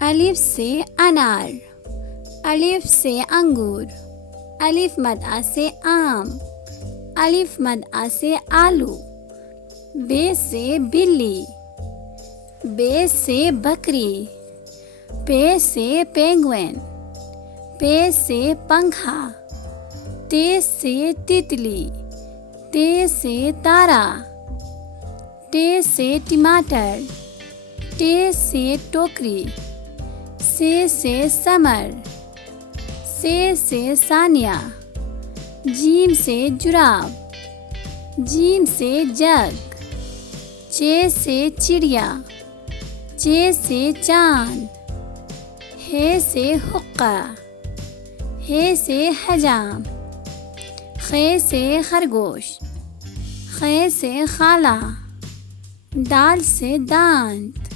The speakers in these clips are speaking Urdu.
الف سے انار، الف سے انگور، الف مد آ سے آم، الف مد آ سے آلو، بے سے بلی، بے سے بکری، پے سے پینگوئن، پے سے پنکھا، تے سے تتلی، تے سے تارا، ٹے سے ٹماٹر، ٹے سے ٹوکری، سے سمر، سے ثانیہ، جیم سے جراب، جیم سے جگ، چے سے چڑیا، چے سے چاند، ہے سے حقہ، ہے سے حجام، خے سے خرگوش، خے سے خالہ، دال سے دانت،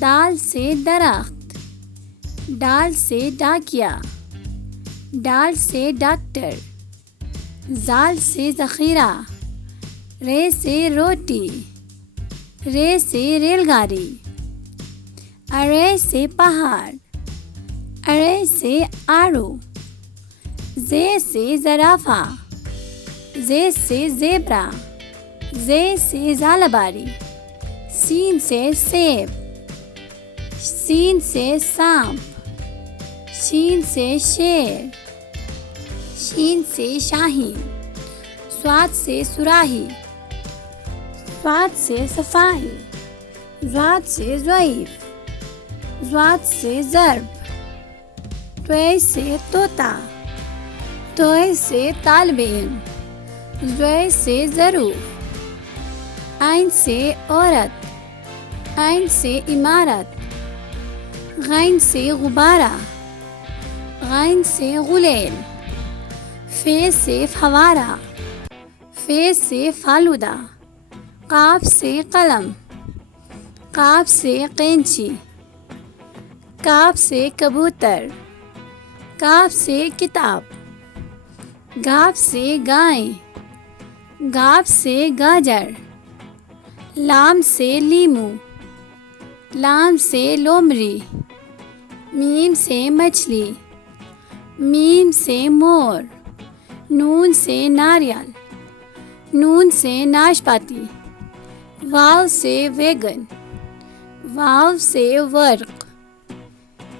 دال سے درخت، ڈال سے ڈاکیا، ڈال سے ڈاکٹر، زال سے ذخیرہ، رے سے روٹی، رے سے ریل گاڑی، ارے سے پہاڑ، ارے سے آڑو، زے سے زرافہ، زے سے زیبرا، زے سے زالباری، سین سے سیب، سین سے سانپ، شین سے شیر، شین سے شاہین، صاد سے صراحی، صاد سے صفائی، ضاد سے ضعیف، ضاد سے ضرب، طے سے طوطا، طے سے طالب علم، ضے سے ضرور، عین سے عورت، عین سے عمارت، غین سے غبارہ، غین سے غلیل، فے سے فوارہ، فے سے فالودہ، قاف سے قلم، قاف سے قینچی، کاف سے کبوتر، کاف سے کتاب، گاف سے گائیں، گاف سے گاجر، لام سے لیمو، لام سے لومڑی، میم سے مچھلی، میم سے مور، نون سے ناریل، نون سے ناشپاتی، واو سے ویگن، واو سے ورق،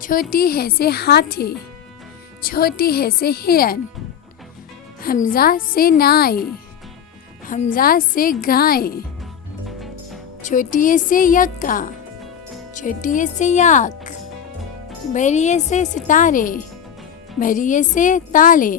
چھوٹی ہے سے ہاتھی، چھوٹی ہے سے ہرن، حمزہ سے نائی، حمزہ سے گائے، چھوٹی سے یکا، چھوٹی سے یاک، بڑی سے ستارے، بڑی سے تالے۔